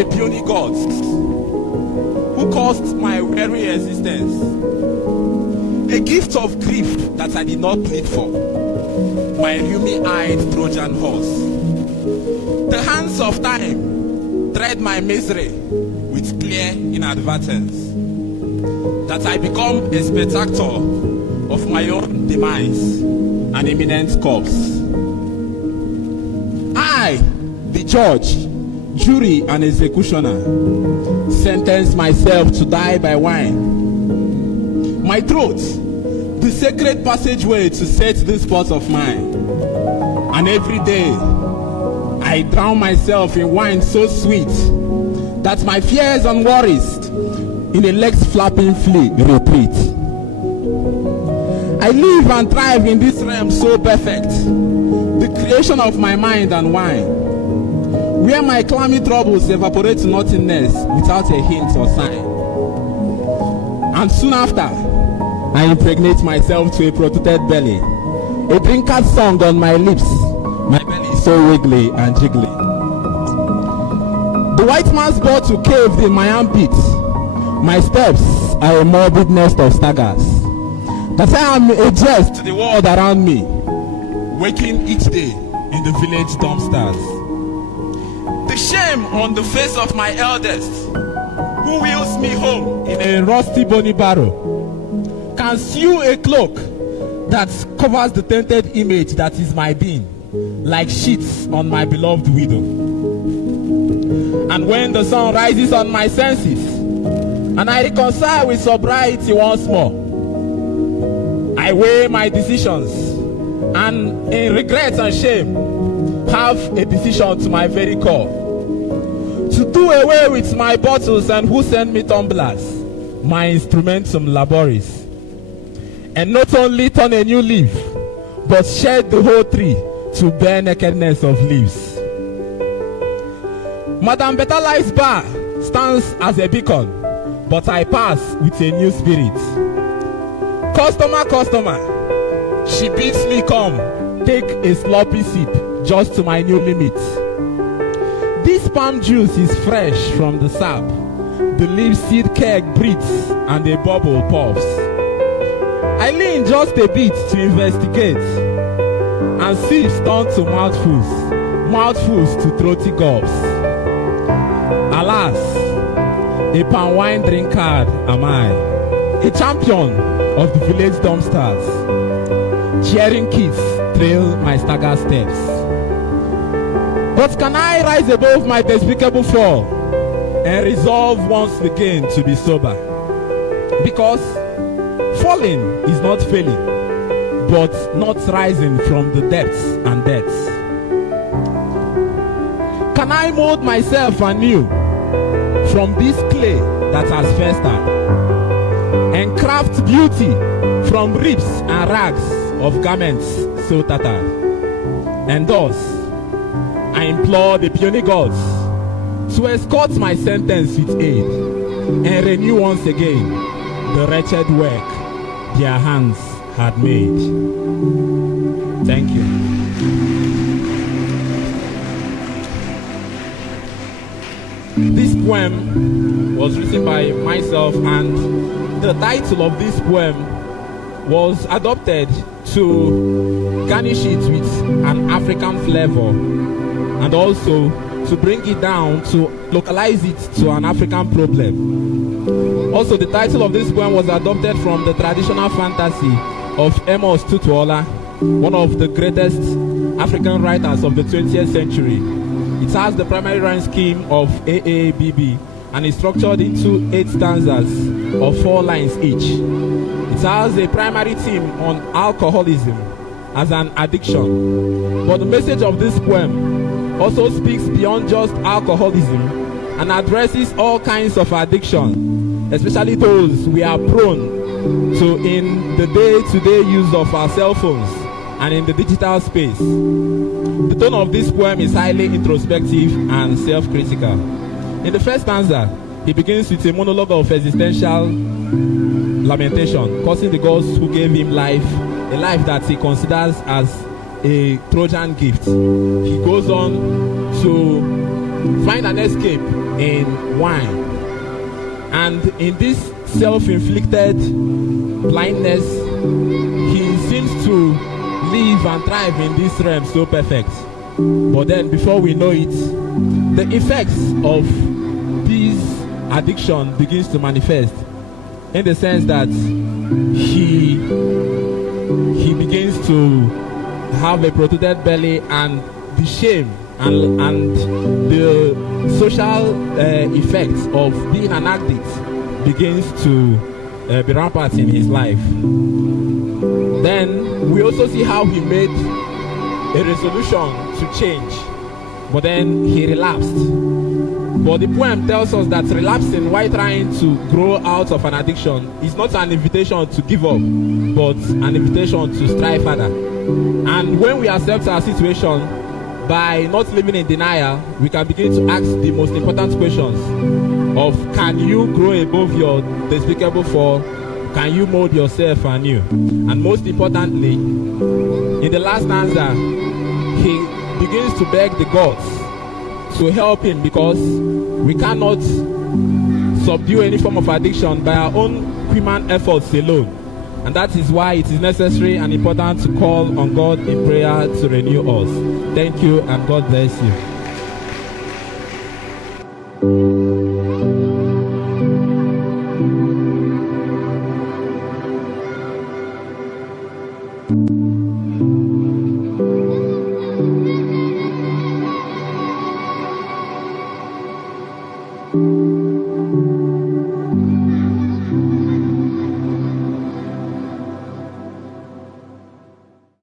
a puny god who caused my very existence, a gift of grief that I did not plead for, my rheumy-eyed Trojan horse. The hands of time tread my misery with clear inadvertence, that I become a spectator of my own demise, an imminent corpse. I, the judge, jury, and executioner, sentence myself to die by wine. My throat, the sacred passageway to set this pot of mine. And every day, I drown myself in wine so sweet that my fears and worries in a legs-flapping retreat. I live and thrive in this realm so perfect, the creation of my mind and wine, where my clammy troubles evaporate to nothingness without a hint or sign. And soon after, I impregnate myself to a protected belly, a Drinkard song on my lips, my belly is so wiggly and jiggly. The white man's bottle caved in my armpit, my steps are a morbid nest of staggers, that I am a jest to the world around me, waking each day in the village dumpsters. The shame on the face of my eldest, who wheels me home in a rusty bony barrow, can sew a cloak that covers the tainted image that is my being, like sheets on my beloved widow. And when the sun rises on my senses, and I reconcile with sobriety once more, I weigh my decisions, and in regret and shame, have a decision to my very core. To do away with my bottles and who send me tumblers, my instrumentum laboris, and not only turn a new leaf, but shed the whole tree to bear nakedness of leaves. Madame Better Life's bar stands as a beacon, but I pass with a new spirit. Customer, customer, she bids me come, take a sloppy sip, just to my new limit. This palm juice is fresh from the sap, the leaf seed keg breathes, and a bubble puffs. I lean just a bit to investigate, and sips turn to mouthfuls, mouthfuls to throaty gulps. Alas, a Palmwine Drinkard am I, a champion of the village dumpsters. Cheering kids trail my stagger steps. But can I rise above my despicable fall and resolve once again to be sober? Because falling is not failing, but not rising from the depths and depths. Can I mold myself anew from this clay that has festered, and craft beauty from rips and rags of garments so tattered? And thus, I implore the puny gods to escort my sentence with aid, and renew once again the wretched work their hands had made. Thank you. This poem was written by myself, and the title of this poem was adopted to garnish it with an African flavor, and also to bring it down to localize it to an African problem. Also, the title of this poem was adopted from the traditional fantasy of Amos Tutuola, one of the greatest African writers of the 20th century. It has the primary rhyme scheme of AABB and is structured into 8 stanzas of 4 lines each. It has a primary theme on alcoholism as an addiction. But the message of this poem also speaks beyond just alcoholism and addresses all kinds of addiction, especially those we are prone to in the day-to-day use of our cell phones and in the digital space. The tone of this poem is highly introspective and self-critical. In the first stanza, he begins with a monologue of existential lamentation, cursing the gods who gave him life, a life that he considers as a Trojan gift. He goes on to find an escape in wine. And in this self-inflicted blindness, he seems to live and thrive in this realm so perfect. But then before we know it, the effects of this addiction begins to manifest, in the sense that he begins to have a protruded belly, and the shame and the social effects of being an addict begins to be rampant in his life. Then we also see how he made a resolution to change, but then he relapsed. But the poem tells us that relapsing while trying to grow out of an addiction is not an invitation to give up, but an invitation to strive further. And when we accept our situation by not living in denial, we can begin to ask the most important questions of: can you grow above your despicable fall? Can you mold yourself anew? And most importantly, in the last stanza, he begins to beg the gods to help him, because we cannot subdue any form of addiction by our own human efforts alone. And that is why it is necessary and important to call on God in prayer to renew us. Thank you, and God bless you. Thank you.